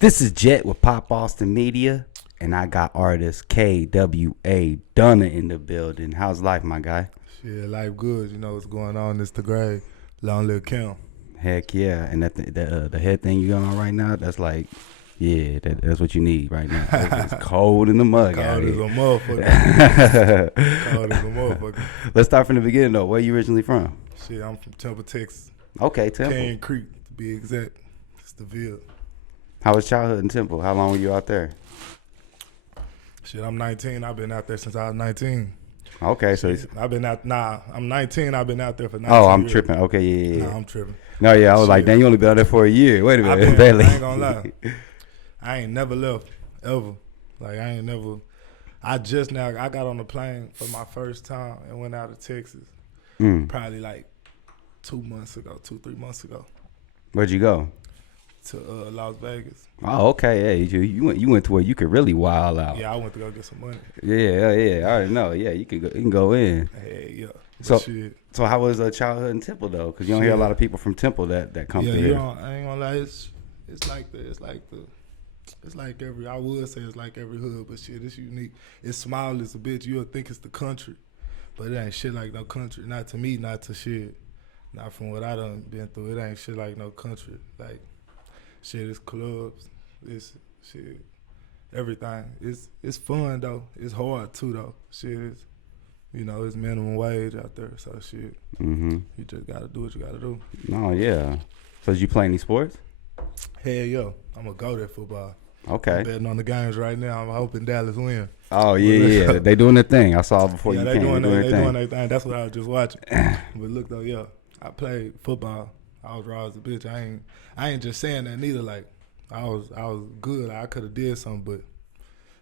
This is Jet with Pop Austin Media, and I got artist KWA Dunna in the building. How's life, my guy? Shit, life good. You know what's going on. It's the grade. Long live Kim. Heck yeah. And the head thing you got on right now, that's like, yeah, that's what you need right now. It's cold in the mug out Cold as a here. motherfucker. Cold as a motherfucker. Let's start from the beginning, though. Where you originally from? Shit, I'm from Temple, Texas. Okay, Temple. Canyon Creek, to be exact. It's the Ville. How was childhood in Temple? How long were you out there? Shit, I'm 19. I've been out there since I was 19. Okay, so I've been out. I'm 19. I've been out there for 19 I'm years. tripping. Okay, yeah. Nah, I'm tripping. No, yeah, I was like, Shit. dang, you only been out there for a year. Wait a I minute, barely. ain't gonna lie. I ain't never left, ever. Like, I ain't never. I got on the plane for my first time and went out of Texas. Probably like 3 months ago. Where'd you go? To Las Vegas. Oh, okay. Yeah, you went to where you could really wild out. Yeah, I went to go get some money. Yeah. I already know. Yeah, you can go in. Hey, yeah. So, shit. so how was childhood in Temple though? Because you don't hear a lot of people from Temple that come Yeah, through here. I ain't gonna lie. It's like every. I would say it's like every hood, but shit, it's unique. It's small as a bitch. You'll think it's the country, but it ain't shit like no country. Not to me. Not to shit. Not from what I done been through. It ain't shit like no country. Like. Shit, it's clubs, it's shit, everything. It's fun though. It's hard too though. Shit is, it's minimum wage out there. So shit, you just gotta do what you gotta do. Oh yeah. So did you play any sports? Hell yeah, I'm gonna go there football. Okay. I'm betting on the games right now. I'm hoping Dallas win. Oh yeah. They doing their thing. I saw before you they came. doing They their thing. That's what I was just watching. But look though, yeah, I played football. I was raw as a bitch. I ain't just saying that neither. Like I was good. I could have did something, but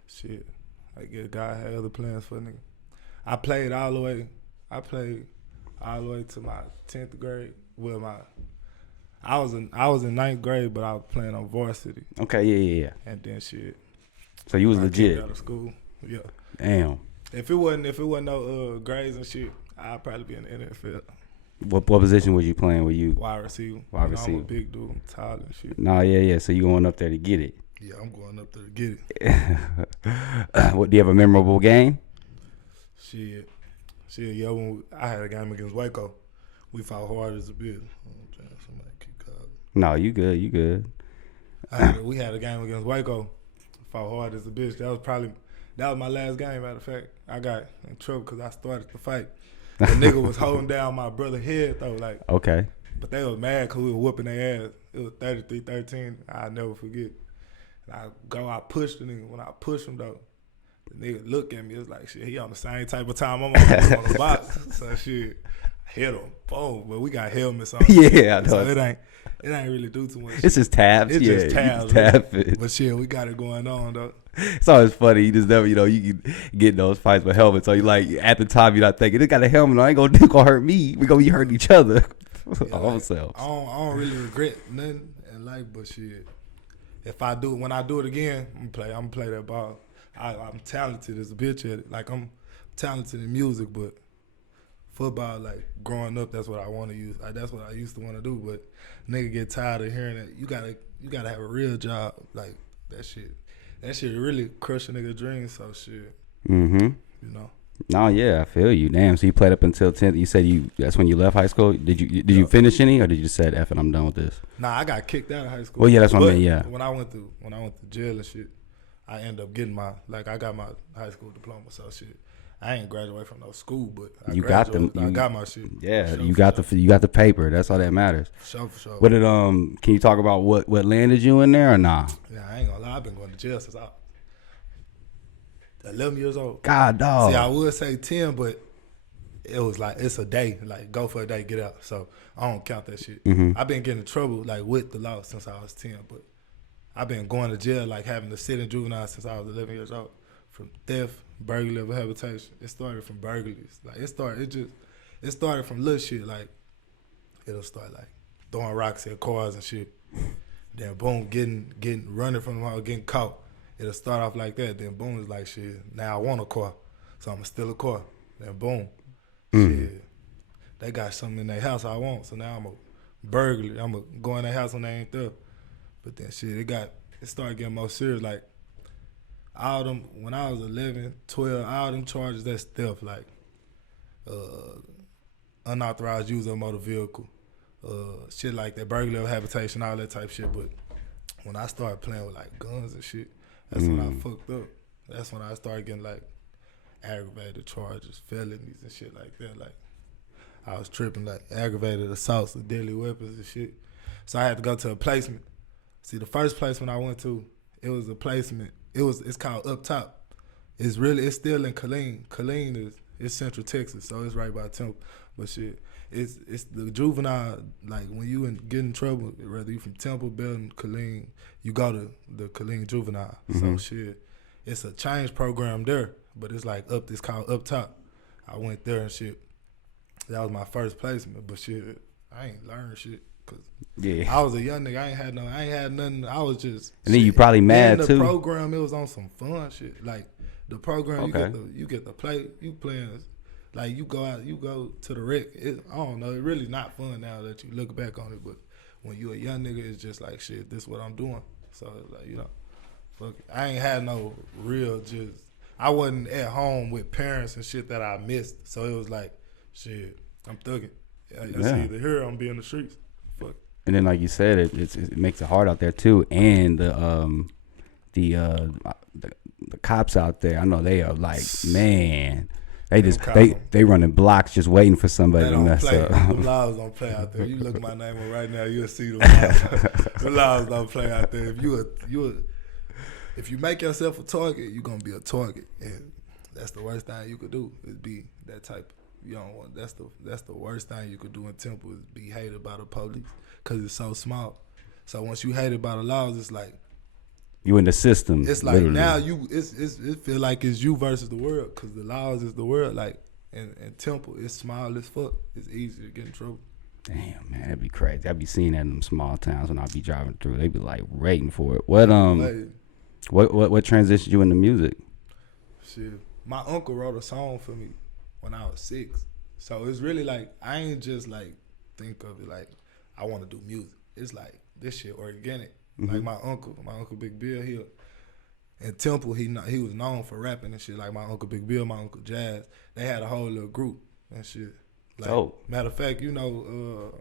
shit, I guess God had other plans for nigga. I played all the way to my 10th grade. Well, I was in 9th grade, but I was playing on varsity. Okay, yeah. And then shit. So you was I legit. kicked out of school. Yeah. Damn. If it wasn't no grades and shit, I'd probably be in the NFL. What position was you playing? Were you Wide receiver. Wide receiver. I'm a big dude. I'm tall and shit. No, yeah. So you going up there to get it? Yeah, I'm going up there to get it. What do you have a memorable game? Shit. Yeah. When I had a game against Waco, we fought hard as a bitch. Somebody keep calling. No, you good. We had a game against Waco, fought hard as a bitch. That was my last game. Matter of fact, I got in trouble because I started the fight. The nigga was holding down my brother's head though, like. Okay. But they was mad because we were whooping their ass. It was 33-13. I'll never forget. And I pushed the nigga. When I pushed him though, the nigga looked at me. It was like, shit, he on the same type of time I'm on the box. So shit, I hit him. Boom. But we got helmets on. Yeah, I know. So it ain't really do too much. It's just tabs. It's just tabs. It. But shit, we got it going on though. It's always funny. You just never, you can get in those fights with helmets. So you like at the time you're not thinking, they got a helmet on. I ain't gonna hurt me. We gonna be hurting each other. Yeah, ourselves. I don't really regret nothing in life, but shit. When I do it again, I'm gonna play that ball. I'm talented as a bitch at it. Like I'm talented in music, but football, like growing up, that's what I want to use. That's what I used to want to do. But nigga get tired of hearing that. You gotta have a real job. Like that shit really crush a nigga dreams. So shit. No, yeah, I feel you. Damn. So you played up until 10th. You said that's when you left high school. Did you finish any, or did you just say, "F it, I'm done with this"? Nah, I got kicked out of high school. Well, yeah, that's what I mean. Yeah. When I went to jail and shit, I ended up getting I got my high school diploma. So shit, I ain't graduated from no school, but I got my shit. Yeah, you got the paper. That's all that matters. For sure. But can you talk about what landed you in there or nah? Yeah, I ain't gonna lie. I've been going to jail since I was 11 years old. God, dog. See, I would say 10, but it was like, it's a day. Like, go for a day, get out. So I don't count that shit. I've been getting in trouble, like, with the law since I was 10, but I've been going to jail, like, having to sit in juvenile since I was 11 years old. From theft, burglary, of habitation. It started from burglaries. Like, it started from little shit. Like, it'll start, like, throwing rocks at cars and shit. Then, boom, running from the house, getting caught. It'll start off like that. Then boom, it's like shit. Now I want a car, so I'ma steal a car. Then boom, shit. They got something in their house I want, so now I'm a burglar. I'ma go in their house when they ain't there. But then shit, it got it started getting more serious. Like all them when I was 11, 12, all them charges that's theft, like unauthorized use of a motor vehicle, shit like that, burglary of habitation, all that type shit. But when I started playing with like guns and shit, that's when I fucked up. That's when I started getting like aggravated charges, felonies and shit like that. Like I was tripping, like aggravated assaults of deadly weapons and shit. So I had to go to a placement. See, the first placement I went to, it was a placement. It's called Up Top. It's still in Killeen. Killeen is Central Texas, so it's right by Temple. But shit, it's the juvenile. Like when you get in trouble, whether you from Temple, Belton, Killeen, you go to the Killeen Juvenile. So shit, it's a change program there, but it's like it's called Up Top. I went there and shit. That was my first placement, but shit, I ain't learned shit. Cause I was a young nigga. I ain't had nothing. I was just. And then you probably mad too. The program, it was on some fun shit. Like the program, you get to play. You playing, like you go out, you go to the rec. I don't know. It really not fun now that you look back on it. But when you a young nigga, it's just like shit. This is what I'm doing. So it's like fuck it. I ain't had no real just. I wasn't at home with parents and shit that I missed. So it was like shit. I'm thugging. It's either here or I'm be in the streets. Fuck. And then, like you said, it makes it hard out there too. And the cops out there, I know they are like, man, they running blocks just waiting for somebody to mess up. The laws don't play out there. You look at my name up right now, you'll see the laws. The laws don't play out there. If you make yourself a target, you're gonna be a target, and that's the worst thing you could do is be that type. You don't want. That's the worst thing you could do in Temple is be hated by the police because it's so small. So once you hated by the laws, it's like you in the system. It's like literally. Now it feel like it's you versus the world because the laws is the world. Like in Temple, it's small as fuck. It's easy to get in trouble. Damn, man, that'd be crazy. I'd be seeing that in them small towns when I be driving through. They be like waiting for it. What transitioned you into music? Shit, my uncle wrote a song for me when I was 6. So it's really like I ain't just like think of it like I want to do music. It's like this shit organic. Like my uncle Big Bill, in Temple, he was known for rapping and shit. Like my uncle Big Bill, my uncle Jazz, they had a whole little group and shit. Like, matter of fact, the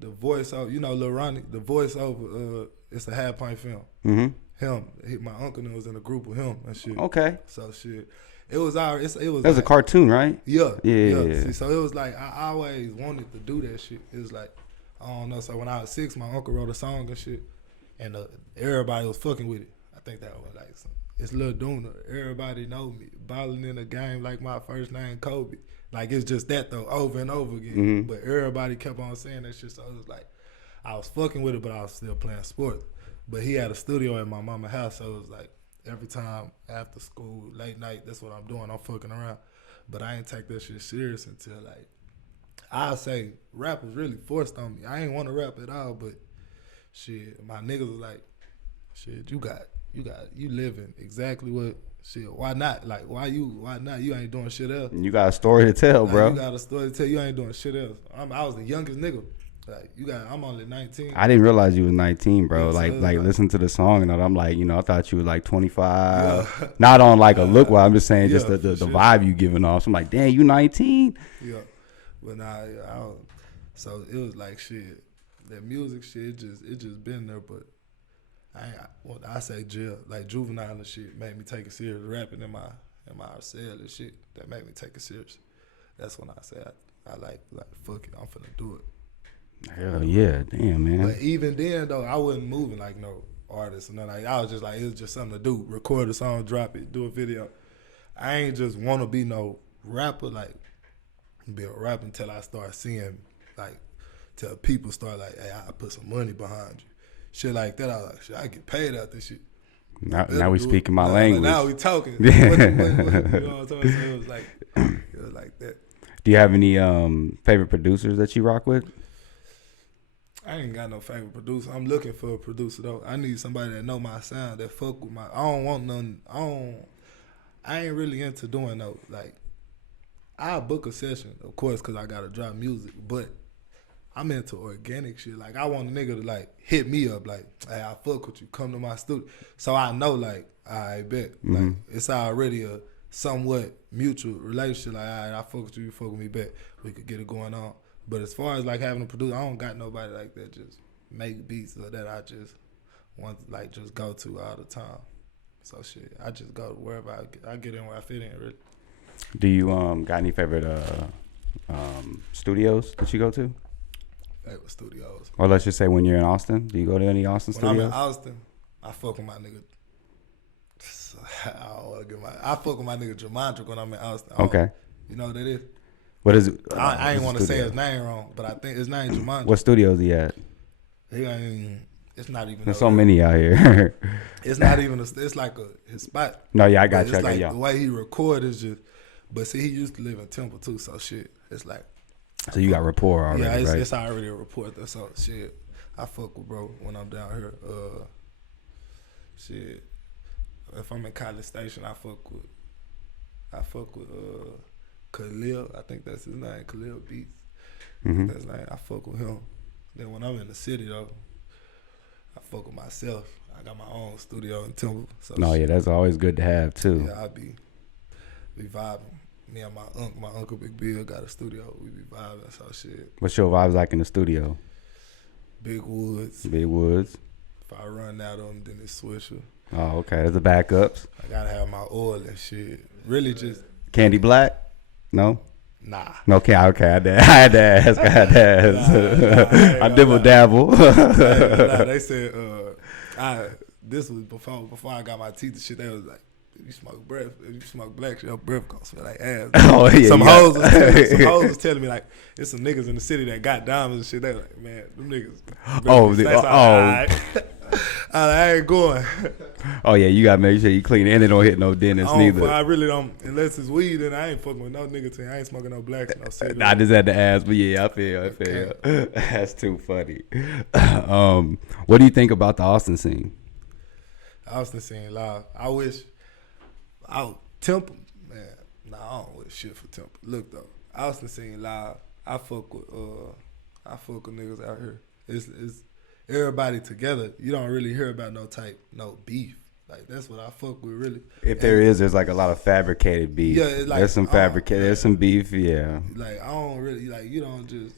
voice over, Lil Ronnie, the voice over, it's a Half Pint film. My uncle was in a group with him and shit. Okay. So shit. It was that was like, a cartoon, right? Yeah. See, so it was like I always wanted to do that shit. It was like I don't know. So when I was 6, my uncle wrote a song and shit, and everybody was fucking with it. I think that was like it's Lil DUNNA. Everybody know me, balling in the game like my first name Kobe. Like it's just that though, over and over again. But everybody kept on saying that shit. So it was like I was fucking with it, but I was still playing sports. But he had a studio at my mama's house, so it was like every time after school, late night, that's what I'm doing. I'm fucking around. But I ain't take that shit serious until like I'll say rap was really forced on me. I ain't want to rap at all, but shit, my niggas was like, shit, you living exactly what shit. Why not? Like why not? You ain't doing shit else. You got a story to tell, bro. You got a story to tell. You ain't doing shit else. I was the youngest nigga. Like I'm only 19. I didn't realize you was 19, bro. Yeah, like listen to the song and I'm like, I thought you were like 25. Yeah. Not on like a look wise. I'm just saying just the vibe you giving off. So I'm like, damn, you 19? Yeah. But so it was like shit. That music shit, it just been there. But I say jail, like juvenile and shit, made me take it serious. Rapping in my cell and shit, that made me take it serious. That's when I say I like fuck it, I'm finna do it. Hell yeah, damn man. But even then though, I wasn't moving like no artist or nothing. Like I was just like it was just something to do. Record a song, drop it, do a video. I ain't just want to be no rapper, like be a rapper until I start seeing like till people start like, hey, I put some money behind you, shit like that. I was like, shit, I get paid out this shit. Now we speaking my language. Now we talking. You know what I'm talking? So it was like that. Do you have any favorite producers that you rock with? I ain't got no favorite producer. I'm looking for a producer though. I need somebody that know my sound, that fuck with my. I don't want none. I ain't really into doing like. I'll book a session, of course, because I gotta drop music. But I'm into organic shit. Like I want a nigga to like hit me up like, hey, I fuck with you. Come to my studio. So I know like, I bet like it's already a somewhat mutual relationship. Like, all right, I fuck with you fuck with me back. We could get it going on. But as far as like having a producer, I don't got nobody like that just make beats or that I just want to like just go to all the time. So shit, I just go wherever I get in where I fit in. Really. Do you got any favorite studios that you go to? Favorite studios. Or let's just say when you're in Austin, do you go to any Austin when studios? I'm in Austin, I fuck with my nigga. I fuck with my nigga Jamondrick when I'm in Austin. Okay. You know what that is? What is it? I ain't want to say his name wrong, but I think his name Jamondrick. What studio is he at? He ain't. It's not even. There's so many out here. It's not even. It's like his spot. No, yeah, I got you. It's like the way he record is just. But see, he used to live in Temple too, so shit. It's like. So you got rapport already, yeah, right? It's already a rapport. So shit, I fuck with bro when I'm down here. Shit, if I'm in College Station, I fuck with Khalil. I think that's his name, Khalil Beats. That's his name. I fuck with him. Then when I'm in the city though, I fuck with myself. I got my own studio in Temple. So yeah, that's always good to have too. Yeah, I be vibing. Me and my uncle Big Bill got a studio. We be vibing, so shit. What's your vibes like in the studio? Big woods. Big woods. If I run out of them, then it's Swisher. Oh, okay. That's the backups. I gotta have my oil and shit. Really just Candy Black? No? Nah. Okay. I had to ask. I dibble dabble. They said this was before I got my teeth and shit. They was like, if you smoke black shit, your breath gonna smell like ass. Oh yeah. Some hoes was telling me like, there's some niggas in the city that got diamonds and shit. They like, man, them niggas. I ain't going. Oh yeah, you gotta make sure you clean and it don't hit no dentist neither. I really don't. Unless it's weed, then I ain't fucking with no nigga till I ain't smoking no blacks. No city. I just had to ask, but yeah, I feel. That's too funny. What do you think about the Austin scene? Austin scene live. I wish. Temple, man. Nah, I don't wish shit for Temple. Look though, Austin scene live. I fuck with niggas out here. It's everybody together. You don't really hear about no beef. Like that's what I fuck with really. If there's like a lot of fabricated beef. Yeah, like, there's some fabricated. There's some beef. Yeah. Like I don't really like. You don't just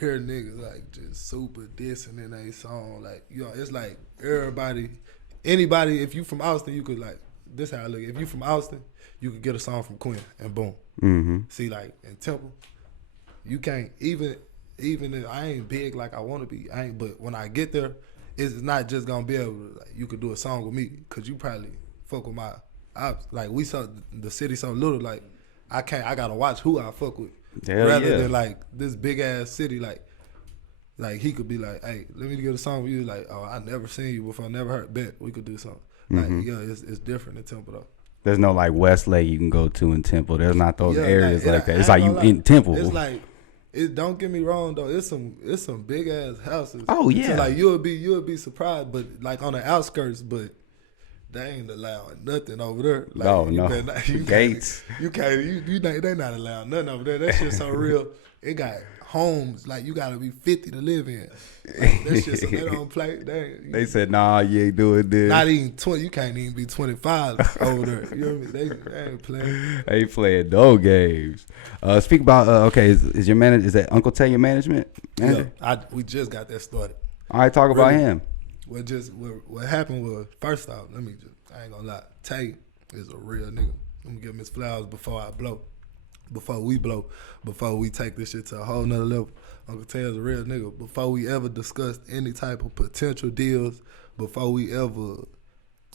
hear niggas like just super dissing in a song. Like it's like anybody. If you from Austin, you could like. This how I look. If you from Austin, you could get a song from Quinn and boom. Mm-hmm. See, like in Temple, you can't even if I ain't big like I want to be. But when I get there, it's not just gonna be able to, like, you could do a song with me because you probably fuck with my ops. Like the city so little. Like I gotta watch who I fuck with rather than like this big ass city. Like he could be like, hey, let me get a song with you. Like, oh, I never seen you before, never heard. Bet we could do something. Like, it's different in Temple though. There's no like Westlake you can go to in Temple. There's not those areas like that. It's like you in Temple. It's like, don't get me wrong though. It's some big ass houses. Oh yeah. So, like you'll be surprised, but like on the outskirts, but they ain't allowing nothing over there. Like, no. Gates. They not allowing nothing over there. That shit's so real. It got homes like you gotta be 50 to live in. Like, that shit, so they don't play. They said, nah, you ain't doing this. Not even 20. You can't even be 25 over there. You know what I mean? They ain't playing. They ain't playing no games. Speak about okay. Is your manager? Is that Uncle Tay your management? Yeah, we just got that started. All right, talk about him. What happened was, first off, I ain't gonna lie. Tay is a real nigga. I'm gonna give him his flowers before I blow. Before we take this shit to a whole nother level. Uncle Tay is a real nigga. Before we ever discussed any type of potential deals, before we ever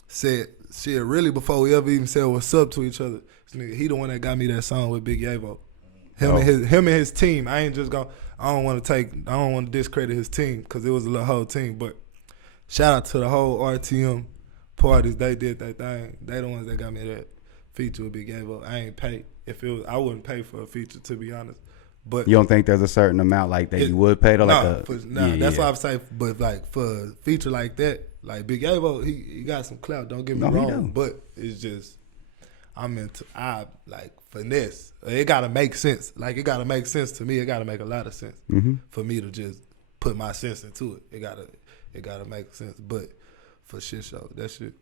said shit, really before we ever even said what's up to each other, this nigga, he the one that got me that song with Big YaVo. Him and his team. I don't want to discredit his team because it was a little whole team, but shout out to the whole RTM parties. They did that thing. They the ones that got me that feature with Big YaVo. I ain't paid. I wouldn't pay for a feature, to be honest. But you don't think there's a certain amount like that you would pay to that's why I'm saying. But like for a feature like that, like Big YaVo, he got some clout. Don't get me wrong, but it's just I like finesse. It gotta make sense. Like it gotta make sense to me. It gotta make a lot of sense for me to just put my sense into it. It gotta make sense. But for shit show, that shit,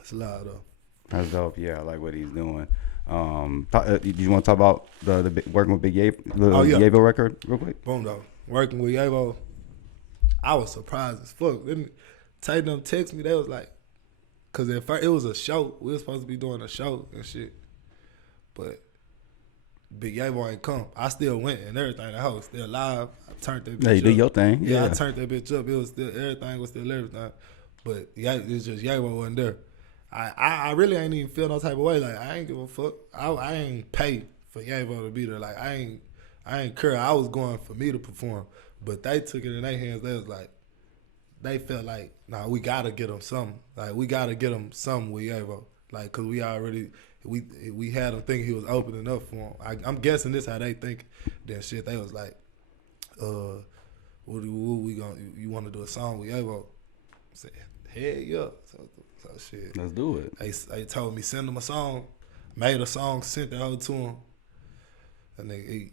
it's loud though. That's dope. Yeah, I like what he's doing. Do you want to talk about the working with Big YaVo, YaVo record real quick? Boom though. Working with YaVo, I was surprised as fuck. Tatum them text me. They was like, cause at first it was a show. We were supposed to be doing a show and shit, but Big YaVo ain't come. I still went and everything. The house still live. I turned that bitch up. Yeah, you do your thing. Yeah, I turned that bitch up. It was still everything was still everything, but it's just YaVo wasn't there. I really ain't even feel no type of way. Like I ain't give a fuck. I ain't pay for YaVo to be there. Like I ain't care. I was going for me to perform, but they took it in their hands. They was like, they felt like, nah, we gotta get them something. Like we gotta get them something with YaVo. Like cause we already we had him thinking he was opening up for him. I'm guessing this how they think. Then shit, they was like, what we gonna? You want to do a song with YaVo? I said, hell yeah. So shit. Let's do it. They told me send them a song, made a song, sent that whole to him, and it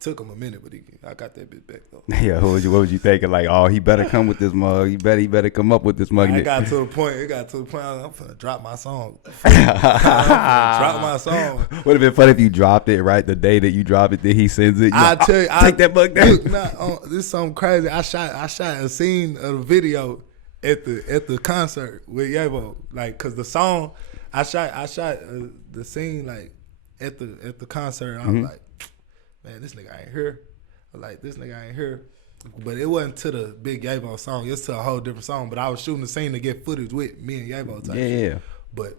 took him a minute, but I got that bit back though. Yeah, what was you thinking? Like, oh, he better come with this mug. He better come up with this mug. It got to the point. I'm finna drop my song. Drop my song. Would have been funny if you dropped it right the day that you drop it. Then he sends it. I tell you, take that mug down. This is something crazy. I shot a scene of a video at the concert with YaVo, like, cause the song I shot the scene like at the concert. I was like, man, this nigga ain't here. I was like, this nigga ain't here. But it wasn't to the Big YaVo song. It's to a whole different song. But I was shooting the scene to get footage with me and YaVo type shit. But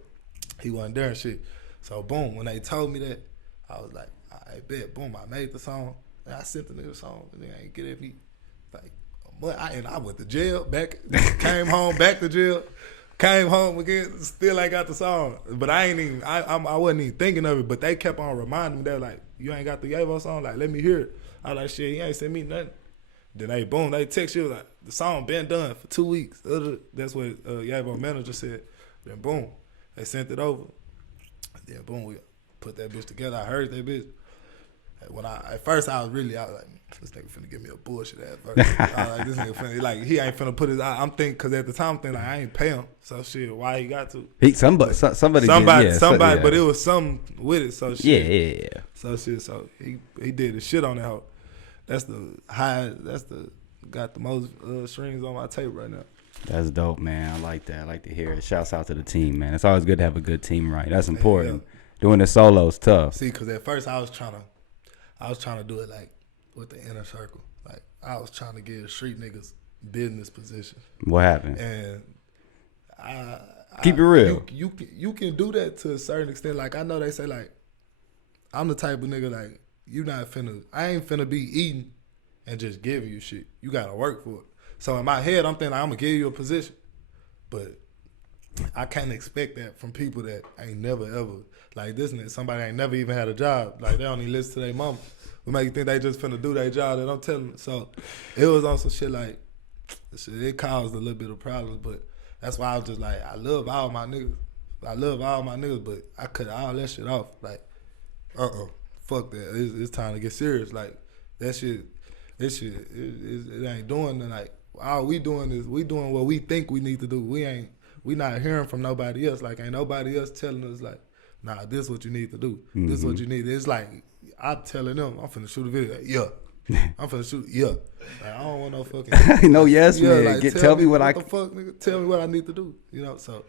he wasn't there and shit. So boom, when they told me that, I was like, I bet. Boom, I made the song. And I sent the nigga the song. The nigga ain't get at me. Like, I went to jail, came home, back to jail, came home again, still ain't got the song. But I wasn't even thinking of it, but they kept on reminding me, they're like, you ain't got the YaVo song? Like, let me hear it. I was like, shit, he ain't sent me nothing. Then they text you, like, the song been done for 2 weeks. That's what YaVo manager said. Then boom, they sent it over. Then boom, we put that bitch together. I heard that bitch. At first I was like, this nigga finna give me a bullshit ass verse. I was like, this nigga finna, like, he ain't finna put his. I'm thinking, cause at the time I'm thinking like I ain't pay him, so shit, why he got to? Somebody, but it was something with it, so shit. Yeah. So shit, so he did the shit on that hoe. That's got the most strings on my tape right now. That's dope, man. I like that. I like to hear it. Shouts out to the team, man. It's always good to have a good team, right? That's important. Yeah. Doing the solo is tough. See, cause at first I was trying to do it like with the inner circle. Like I was trying to give street niggas business position. What happened? And keep it real. You can do that to a certain extent. Like I know they say like I'm the type of nigga like I ain't finna be eating and just giving you shit. You gotta work for it. So in my head I'm thinking like, I'm gonna give you a position, but I can't expect that from people that ain't never ever like this. Somebody ain't never even had a job. Like they don't even listen to their mama. We make you think they just finna do their job. They don't tell them. So it was on some shit like it caused a little bit of problems. But that's why I was just like, I love all my niggas, but I cut all that shit off. Like, fuck that. It's time to get serious. Like that shit. This shit it ain't doing nothing. Like all we doing is we doing what we think we need to do. We not hearing from nobody else. Like ain't nobody else telling us like, nah, this is what you need to do. Mm-hmm. This is what you need. It's like I'm telling them, I'm finna shoot a video. Like, yeah. I'm finna shoot. Yeah. Like, I don't want no fucking. No yes man. Like, tell me what the fuck, nigga. Tell me what I need to do. You know. So.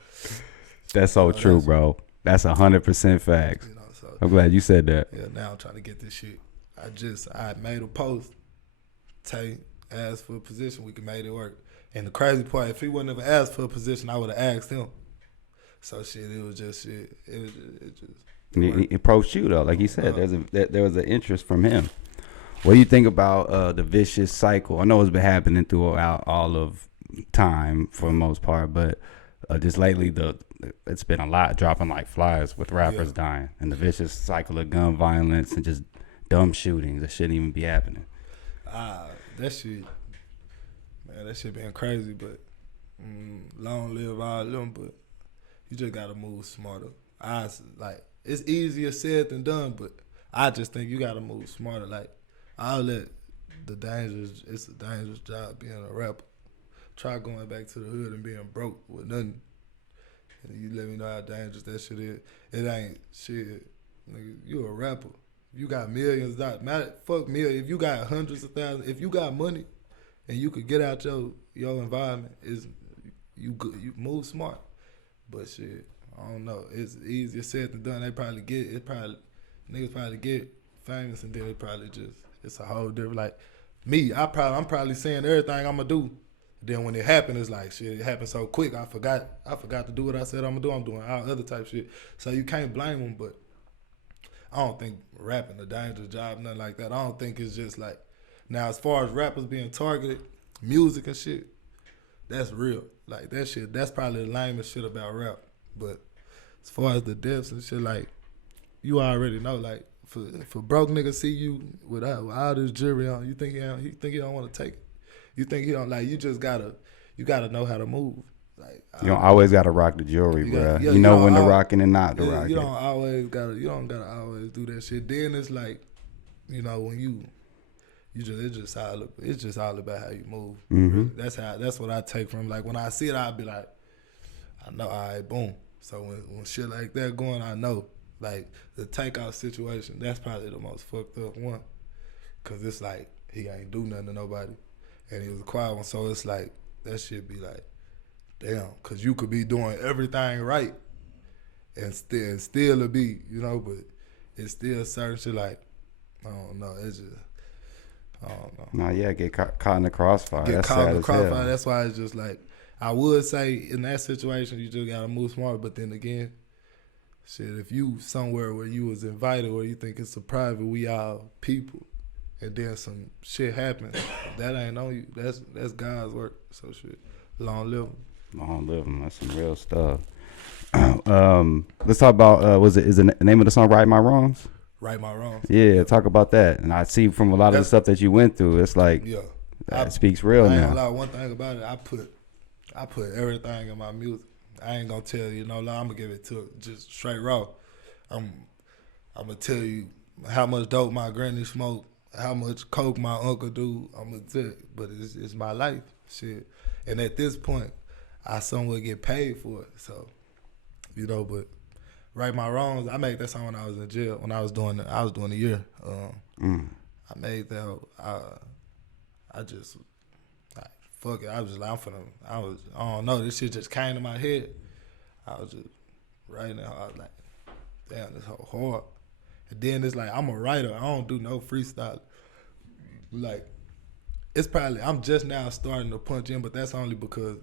That's so true, bro. That's 100% facts. You know, so, I'm glad you said that. Yeah. Now I'm trying to get this shit. I made a post. Tay asked for a position. We could make it work. And the crazy part, if he wouldn't have asked for a position, I would have asked him. So shit, it was just shit. He approached you though, like he said. There was an interest from him. What do you think about the vicious cycle? I know it's been happening throughout all of time for the most part, but just lately it's been a lot dropping like flies with rappers dying, and the vicious cycle of gun violence and just dumb shootings that shouldn't even be happening. That shit, man, that shit been crazy, but long live all of them, but you just gotta move smarter. it's easier said than done, but I just think you gotta move smarter. Like, I'll let it's a dangerous job being a rapper. Try going back to the hood and being broke with nothing. And you let me know how dangerous that shit is. It ain't shit. Nigga, you a rapper. You got millions. Fuck millions. If you got hundreds of thousands, if you got money and you could get out your environment, you move smart. But shit, I don't know. It's easier said than done. Niggas probably get famous and then it's a whole different, like, me, I'm probably saying everything I'm gonna do. Then when it happened, it's like, shit, it happened so quick. I forgot to do what I said I'm gonna do. I'm doing all other type shit. So you can't blame them, but I don't think rapping a dangerous job, nothing like that. I don't think it's just like, now as far as rappers being targeted, music and shit, that's real. Like, that shit, that's probably the lamest shit about rap. But as far as the deaths and shit, like, you already know, like, if a broke nigga see you with all this jewelry on, you think he don't want to take it. You think he don't, like, you gotta know how to move. Like, you don't always gotta rock the jewelry, bro. Yeah, you know when to rock it and not to rock it. You don't gotta always do that shit. Then it's like, you know, when it's just all about how you move. Mm-hmm. That's what I take from, like, when I see it, I'll be like, I know, all right, boom. So when shit like that going, I know. Like, the takeout situation, that's probably the most fucked up one. Cause it's like, he ain't do nothing to nobody. And he was a quiet one, so it's like, that shit be like, damn, cause you could be doing everything right and still be, you know, but it's still certain shit, like, I don't know, it's just, I don't know. Nah, yeah, get caught in the crossfire. Get that's caught in the crossfire, hell. that's why it's just like, I would say in that situation, you just gotta move smart, but then again, shit, if you somewhere where you was invited or you think it's a private, we all people, and then some shit happens, that ain't on you. That's God's work. So shit, long live him. Long live him. That's some real stuff. Let's talk about is the name of the song "Right My Wrongs"? Right My Wrongs. Yeah, talk about that. And I see from a lot of the stuff that you went through, it's like, yeah, that speaks real I ain't now. gonna lie, one thing about it, I put everything in my music. I ain't gonna tell you no lie. I'm gonna give it to just straight raw. I'm gonna tell you how much dope my granny smoked, how much coke my uncle do. I'm gonna tell you, but it's my life, shit. And at this point, I somewhat get paid for it. So, you know, but Right My Wrongs, I made that song when I was in jail. When I was doing a year. I made that. I just. Fuck it, I was just like, I don't know, this shit just came to my head. I was just writing it, I was like, damn, this whole hard. And then it's like, I'm a writer, I don't do no freestyle. Like, it's probably, I'm just now starting to punch in, but that's only because,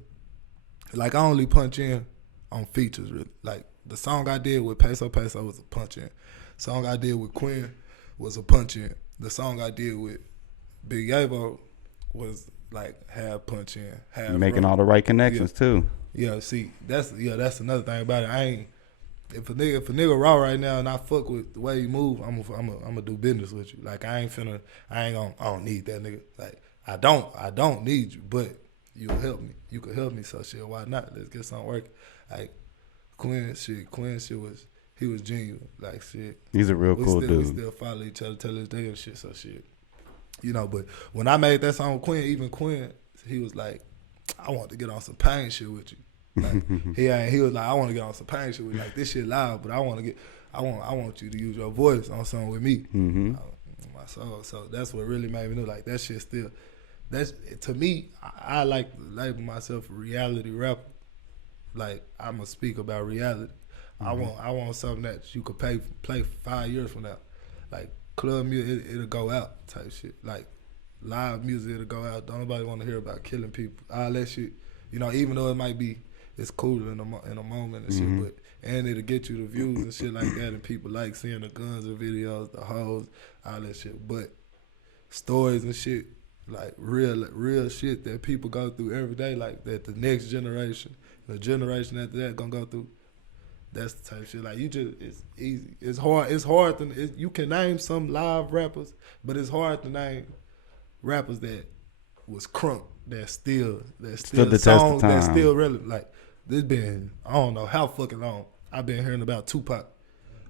like, I only punch in on features, really. Like, the song I did with Peso Peso was a punch in. Song I did with Quinn was a punch in. The song I did with Big YaVo was like half punch in, half making all the right connections too. Yeah, see, that's another thing about it. I ain't, if a nigga raw right now and I fuck with the way you move, I'm gonna do business with you. Like, I don't need that nigga. Like, I don't need you, but you'll help me. You could help me, so shit, why not? Let's get something working. Like, Quinn shit he was genuine. Like, shit. He's a real cool dude. We still follow each other till this day and shit, so shit. You know, but when I made that song with Quinn, even Quinn, he was like, I want to get on some pain shit with you. Like, he was like, I want to get on some pain shit with you. Like, this shit loud, but I want you to use your voice on something with me. Mm-hmm. My soul. So that's what really made me know, like, that shit still, that's, to me, I like to label myself a reality rapper. Like, I'm going to speak about reality. Mm-hmm. I want something that you could play 5 years from now. Like, club music, it'll go out type shit. Like, live music, it'll go out. Don't nobody want to hear about killing people. All that shit. You know, even though it might be, it's cool in a moment and shit, but, and it'll get you the views and shit like that, and people like seeing the guns and videos, the hoes, all that shit. But stories and shit, like real shit that people go through every day, like that the next generation, the generation after that gonna go through. That's the type of shit. Like, it's easy. It's hard you can name some live rappers, but it's hard to name rappers that was crunk, that still the test of time. That's still relevant. Like, this been, I don't know how fucking long. I've been hearing about Tupac.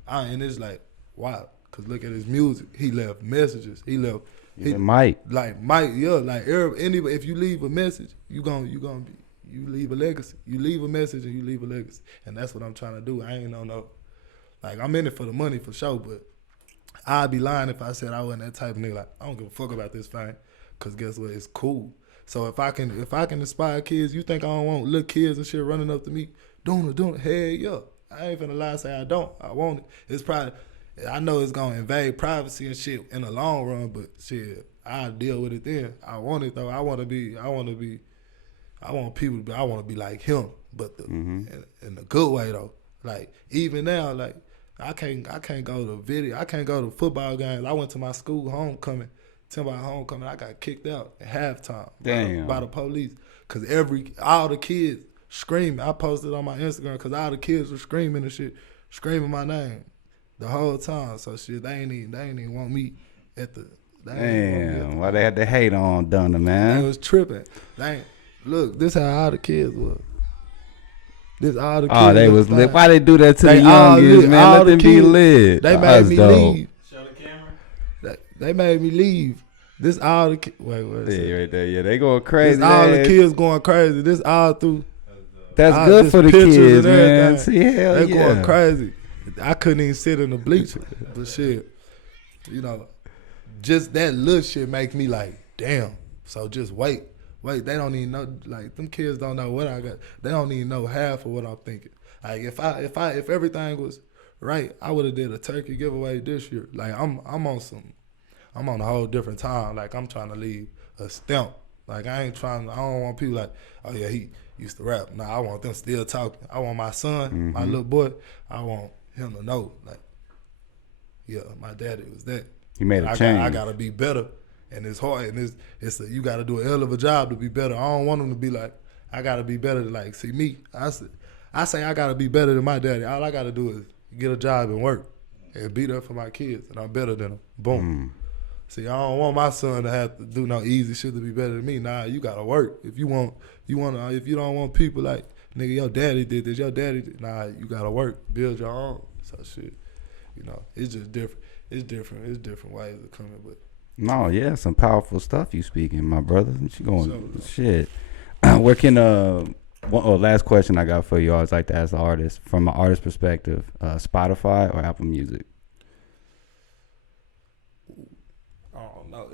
And it's like, wow. Cause look at his music. He left messages. He Mike. Like Mike, yeah. Like anybody, if you leave a message, you leave a legacy. You leave a message and you leave a legacy. And that's what I'm trying to do. I ain't no. Like I'm in it for the money for sure, but I'd be lying if I said I wasn't that type of nigga. Like I don't give a fuck about this thing. Cause guess what? It's cool. So if I can inspire kids, you think I don't want little kids and shit running up to me, doing it, hell yeah. I ain't finna lie and say I don't. I want it. It's probably, I know it's gonna invade privacy and shit in the long run, but shit, I'll deal with it then. I want it though. I want people to be, I want to be like him, but in a good way though. Like even now, like I can't go to football games. I went to my school homecoming. I got kicked out at halftime by the police because all the kids screaming. I posted on my Instagram because all the kids were screaming and shit, screaming my name the whole time. So shit, they ain't even want me at the. Damn, why they had to hate on Dunna, man? They was tripping. Look, this how all the kids was. This all the kids. Oh, they was lit. Why they do that to the youngest, man? Let them be lit. They made me leave. Show the camera. They made me leave. This all the kids. Wait. Yeah, right there. Yeah, they going crazy. This all the kids going crazy. This all through. That's good for the kids, man. See, hell they going crazy. I couldn't even sit in the bleacher. But shit, just that little shit make me like, damn. So just wait. They don't even know. Like them kids don't know what I got. They don't even know half of what I'm thinking. Like if everything was right, I would have did a turkey giveaway this year. Like I'm on a whole different time. Like I'm trying to leave a stamp. Like I don't want people like, oh yeah, he used to rap. Nah, I want them still talking. I want my son, my little boy, I want him to know, like, yeah, my daddy was that. He made a change. I gotta be better. And it's hard, and you gotta do a hell of a job to be better. I don't want them to be like, I gotta be better to like see me. I say I gotta be better than my daddy. All I gotta do is get a job and work and be there for my kids, and I'm better than them. Boom. See, I don't want my son to have to do no easy shit to be better than me. Nah, you gotta work. If you don't want people like, nigga, your daddy did this, your daddy did. Nah, you gotta work, build your own. So shit, it's just different. It's different ways of coming, but. No, yeah, some powerful stuff you speaking, my brother. What you going, shit. Where can, last question I got for you. I always like to ask the artist, from an artist perspective, Spotify or Apple Music? I don't know.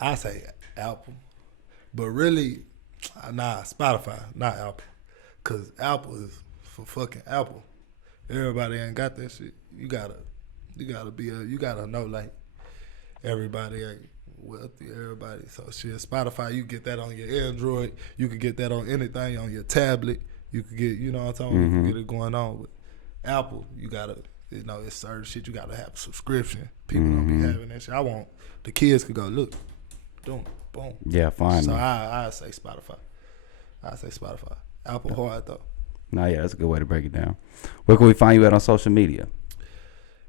I say Apple, but really, Spotify, not Apple, cause Apple is for fucking Apple. Everybody ain't got that shit. You gotta know like everybody ain't wealthy. Everybody, so shit. Spotify, you get that on your Android. You could get that on anything on your tablet. You could get, you know what I'm talking about? You can get it going on. But Apple, you gotta. It's certain shit you gotta have a subscription. People don't be having that shit. I want the kids could go look, boom. Yeah, fine. So I say Spotify. Apple hard though. Nah, yeah, that's a good way to break it down. Where can we find you at on social media?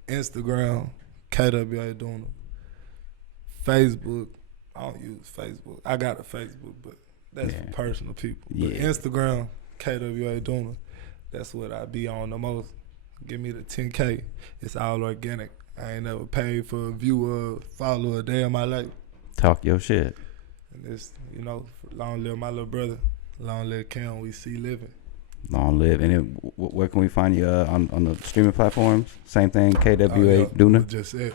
Instagram, KWA DUNNA. Facebook, I don't use Facebook. I got a Facebook, but that's for personal people. But Instagram, KWA DUNNA. That's what I be on the most. Give me the 10K. It's all organic. I ain't never paid for a viewer, follower a day in my life. Talk your shit. And it's, long live my little brother. Long live Cam. We see living. Long live. And then where can we find you on the streaming platforms? Same thing, KWA DUNNA? Just it.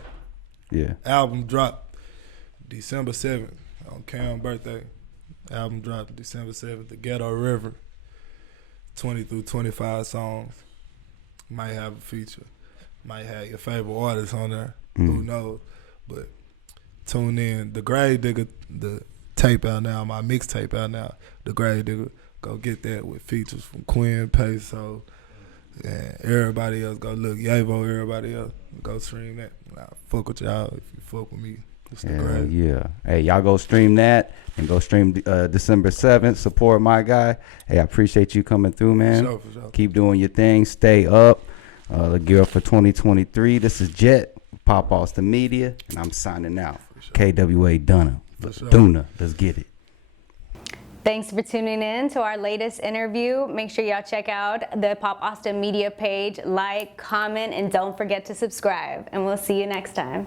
Yeah. Album dropped December 7th on Cam's birthday. Album dropped December 7th, The Ghetto River. 20 through 25 songs. Might have a feature. Might have your favorite artist on there. Who knows? But tune in. The Grave Digger, the tape out now, my mixtape out now. The Grave Digger. Go get that with features from Quinn, Peso, and everybody else. Go look, YaVo, everybody else. Go stream that. Fuck with y'all if you fuck with me. It's the Grave. Yeah. Hey, y'all go stream that and go stream December 7th. Support my guy. Hey, I appreciate you coming through, man. For sure. Keep doing your thing. Stay up. The gear for 2023. This is Jet, Pop Austin Media, and I'm signing out. Sure. KWA DUNNA. DUNNA. Let's get it. Thanks for tuning in to our latest interview. Make sure y'all check out the Pop Austin Media page, like, comment, and don't forget to subscribe. And we'll see you next time.